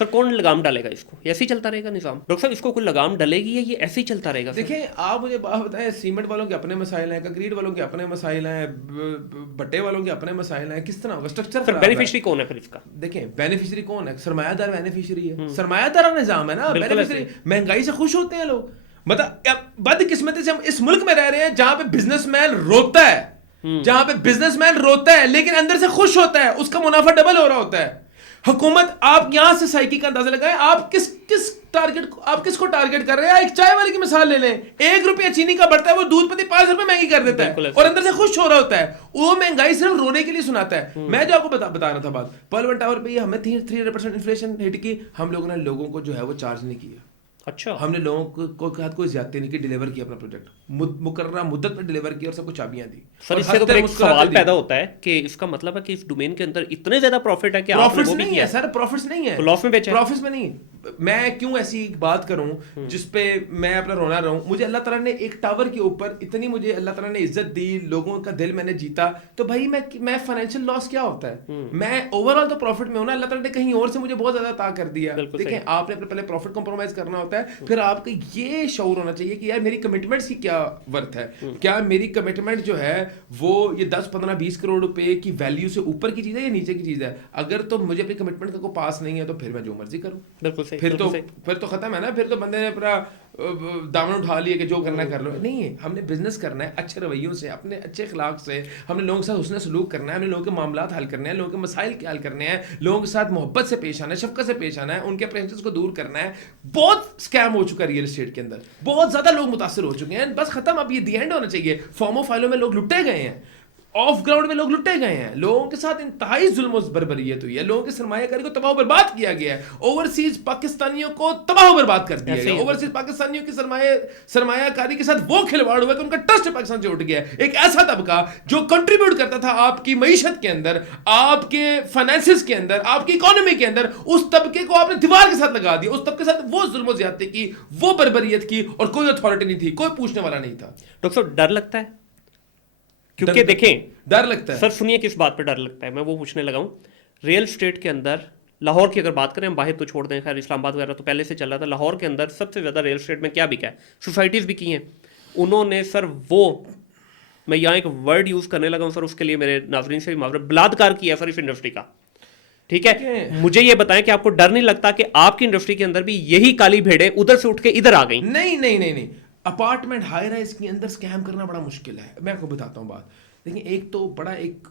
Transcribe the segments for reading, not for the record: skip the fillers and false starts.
سر کون لگام ڈالے گا اس کو؟ ایسے ہی چلتا رہے گا نظام؟ ڈاکٹر صاحب اس کو کوئی لگام ڈلے گی یا یہ ایسے ہی چلتا رہے گا؟ دیکھیں آپ مجھے بات بتائیں, سیمنٹ والوں کے اپنے مسائل ہیں, کنکریٹ والوں کے اپنے مسائل ہیں, بٹے والوں کے اپنے مسائل ہیں, کس طرح ہوگا اسٹرکچر؟ سر بینیفیشری کون ہے پھر اس کا؟ دیکھیں بینیفیشری کون ہے, سرمایہ دار بینیفیشری ہے, سرمایہ دار نظام ہے نا. بینیفیشری مہنگائی سے خوش ہوتے ہیں لوگ. مطلب بد قسمتی سے ہم اس ملک میں رہ رہے ہیں جہاں پہ بزنس مین روتا ہے, جہاں پہ بزنس مین روتا ہے لیکن اندر سے خوش ہوتا ہے, اس کا منافع ڈبل ہو رہا ہوتا ہے. حکومت, آپ یہاں سے سائیکی کا اندازہ لگائیں, آپ کس کو ٹارگٹ کر رہے ہیں. ایک چائے والے کی مثال لے لیں, 1 روپیہ چینی کا بڑھتا ہے, وہ دودھ پتی 5 روپے مہنگی کر دیتا ہے اور اندر سے خوش ہو رہا ہوتا ہے. وہ مہنگائی صرف رونے کے لیے سناتا ہے. میں جو آپ کو بتا رہا تھا بات, پرل ون ٹاور پہ ہمیں 300% انفلیشن ہٹ کی, ہم لوگوں نے لوگوں کو جو ہے وہ چارج نہیں کیا. اچھا, ہم نے لوگوں کو کوئی زیادتی نہیں کی, ڈیلیور کیا اپنا پروجیکٹ مقررہ مدت میں ڈیلیور کیا اور سب کو چابیاں دی. سر اس سے تو ایک سوال پیدا ہوتا ہے کہ اس کا مطلب ہے کہ اس ڈومین کے اندر اتنے زیادہ پروفٹ ہے کہ آپ نے وہ بھی کیا. سر پروفٹس نہیں ہے, لاس میں بیچا, پروفٹس میں نہیں. میں کیوں ایسی بات کروں جس پہ میں اپنا رونا رہوں. مجھے اللہ تعالیٰ نے ایک ٹاور کے اوپر اتنی, مجھے اللہ تعالیٰ نے عزت دی, لوگوں کا دل میں نے جیتا, تو بھائی میں فائنینشیل لاس کیا ہوتا ہے, میں اوور آل تو پروفٹ میں ہوں نا. اللہ تعالیٰ نے کہیں اور سے مجھے بہت زیادہ عطا کر دیا. دیکھیں آپ نے اپنے پہلے پروفٹ کمپرومائز کرنا ہوتا ہے, پھر آپ کو یہ شعور ہونا چاہیے کہ یار میری کمٹمنٹس کی کیا ورتھ ہے. کیا میری کمٹمنٹ جو ہے وہ یہ 10-15-20 کروڑ روپے کی ویلیو سے اوپر کی چیز ہے یا نیچے کی چیز ہے. اگر تو مجھے اپنی کمٹمنٹ کا کوئی پاس نہیں ہے تو پھر میں جو مرضی کروں. بالکل صحیح, پھر تو ختم ہے نا. پھر تو بندے نے پورا دامن اٹھا لیا کہ جو کرنا کر لو. نہیں ہے, ہم نے بزنس کرنا ہے اچھے رویوں سے, اپنے اچھے اخلاق سے. ہم نے لوگوں کے ساتھ حسن سلوک کرنا ہے, ہم نے لوگوں کے معاملات حل کرنے ہیں, لوگوں کے مسائل کے حل کرنے ہیں, لوگوں کے ساتھ محبت سے پیش آنا ہے, شفقت سے پیش آنا ہے, ان کے اپریشنس کو دور کرنا ہے. بہت اسکیم ہو چکا ہے ریئل اسٹیٹ کے اندر, بہت زیادہ لوگ متاثر ہو چکے ہیں. بس ختم, اب یہ دی اینڈ ہونا چاہیے. فارمو فائلوں میں لوگ لٹے گئے ہیں, آف گراؤنڈ میں لوگ لٹے گئے ہیں, لوگوں کے ساتھ انتہائی ظلم و بربریت ہوئی ہے, لوگوں کے سرمایہ کاری کو تباہ و برباد کیا گیا ہے, اوورسیز پاکستانیوں کو تباہ و برباد کر دیا گیا, اوورسیز پاکستانیوں کی سرمایہ کاری کے ساتھ وہ کھلواڑ ہوا کہ ان کا ٹرسٹ پاکستان سے اٹھ گیا ہے. ایک ایسا طبقہ جو کنٹریبیوٹ کرتا تھا آپ کی معیشت کے اندر, آپ کے فائنینسز کے اندر, آپ کی اکانومی کے اندر, اس طبقے کو آپ نے دیوار کے ساتھ لگا دیا. اس طبقے کے ساتھ وہ ظلم و زیادتی کی, وہ بربریت کی, اور کوئی اتھارٹی نہیں تھی, کوئی پوچھنے والا نہیں تھا. ڈاکٹر صاحب ڈر لگتا ہے کیونکہ دیکھیں, ڈر لگتا ہے سر سنیے کس بات پہ ڈر لگتا ہے, میں وہ پوچھنے لگا ہوں. ریئل اسٹیٹ کے اندر لاہور کی اگر بات کریں, ہم باہر تو چھوڑ دیں, خیر اسلام آباد وغیرہ تو پہلے سے چل رہا تھا. لاہور کے اندر سب سے زیادہ ریئل اسٹیٹ میں کیا بکا ہے, سوسائٹیز بھی کی ہیں. انہوں نے سر وہ, میں یہاں ایک ورڈ یوز کرنے لگا ہوں سر, اس کے لیے میرے ناظرین سے بھی معذرت, بلاتکار کیا ہے سر اس انڈسٹری کا. ٹھیک ہے, مجھے یہ بتائیں کہ آپ کو ڈر نہیں لگتا کہ آپ کی انڈسٹری کے اندر بھی یہی کالی بھیڑیں ادھر سے اٹھ کے ادھر آ گئیں؟ نہیں. اپارٹمنٹ ہائی رائز کے اندر اسکیم کرنا بڑا مشکل ہے. میں آپ کو بتاتا ہوں بات. دیکھیں, ایک تو بڑا ایک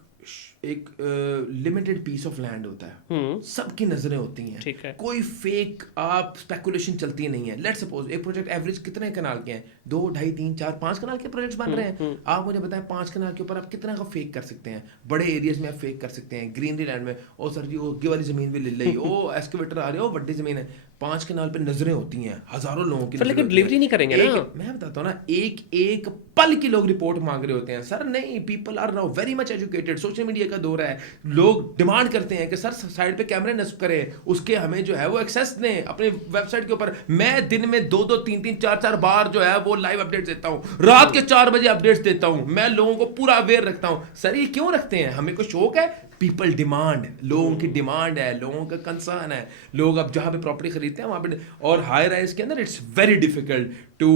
لمیٹڈ پیس آف لینڈ ہوتا ہے, سب کی نظریں ہوتی ہیں, کوئی فیک آپ اسپیکولیشن چلتی نہیں ہے. لیٹ سپوز ایک پروجیکٹ ایوریج کتنے کنال کے ہیں, 2, 2.5, 3, 4, 5 کنال کے پروجیکٹس بن رہے ہیں. آپ مجھے بتائیں 5 کنال کے اوپر آپ کتنا کا فیک کر سکتے ہیں. بڑے ایریاز میں آپ فیک کر سکتے ہیں, گرینری لینڈ میں, او سر جی وہ والی زمین بھی لے لی, او ایکسکیویٹر آ رہے ہو, بڑی زمین ہے. 5 کنال پہ نظریں ہوتی ہیں ہزاروں لوگوں کی, لیکن ڈلیوری نہیں کریں گے نا. میں بتاتا ہوں نا, ایک پل کی لوگ رپورٹ مانگ رہے ہوتے ہیں. سر نہیں, people are now very much educated, social media کا دور ہے, لوگ ڈیمانڈ کرتے ہیں کہ سر سائڈ پہ کیمرے نصب کریں, اس کے ہمیں جو ہے وہ ایکسیس دیں اپنے ویب سائٹ کے اوپر. میں دن میں 2, 3, 4 بار جو ہے وہ لائیو اپڈیٹس دیتا ہوں, رات کے 4 بجے اپڈیٹس دیتا ہوں. میں لوگوں کو پورا اویئر رکھتا ہوں. سر یہ کیوں رکھتے ہیں, ہمیں کوئی شوق ہے, پیپل ڈیمانڈ, لوگوں کی ڈیمانڈ ہے, لوگوں کا کنسرن ہے. لوگ اب جہاں پہ پراپرٹی خریدتے ہیں وہاں پہ, اور ہائی رائز کے اندر it's very difficult to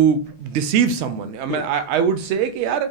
deceive someone. I would say کہ یار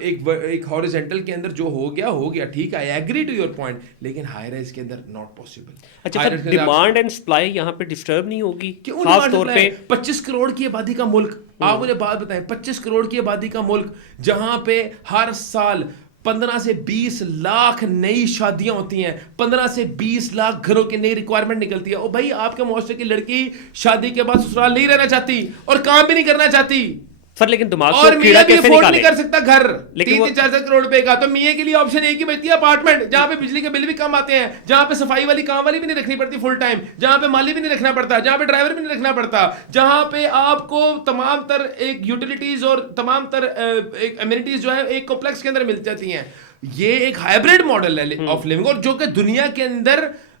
ایک ہاریزونٹل کے اندر جو ہو گیا ٹھیک ہے, I agree to your point, لیکن ہائی رائز کے اندر ناٹ پاسبل. اچھا, ڈیمانڈ اینڈ سپلائی یہاں پہ ڈسٹرب نہیں ہوگی, خاص طور پہ 25 کروڑ کی آبادی کا ملک. آپ مجھے بات بتائیں, 25 کروڑ کی آبادی کا ملک جہاں پہ ہر سال 15 سے 20 لاکھ نئی شادیاں ہوتی ہیں, 15 سے 20 لاکھ گھروں کی نئی ریکوائرمنٹ نکلتی ہے. او بھائی, آپ کے معاشرے کی لڑکی شادی کے بعد سسرال نہیں رہنا چاہتی اور کام بھی نہیں کرنا چاہتی سر, لیکن دماغ اور میاں بھی افورڈ نہیں کر سکتا گھر 3-4 کروڑ روپے کا. تو میاں کے لیے آپشن ایک ہی بچتی ہے, اپارٹمنٹ, جہاں پہ بجلی کے بل بھی کم آتے ہیں, جہاں پہ صفائی والی کام والی بھی نہیں رکھنی پڑتی فل ٹائم, جہاں پہ مالی بھی نہیں رکھنا پڑتا, جہاں پہ ڈرائیور بھی نہیں رکھنا پڑتا, جہاں پہ آپ کو تمام تر ایک یوٹیلیٹیز اور تمام تر ایک امینٹیز جو ہے ایک کمپلیکس کے اندر مل جاتی ہیں. یہ ایک ہائبرڈ ماڈل ہے آف لیونگ, اور جو کہ دنیا کے اندر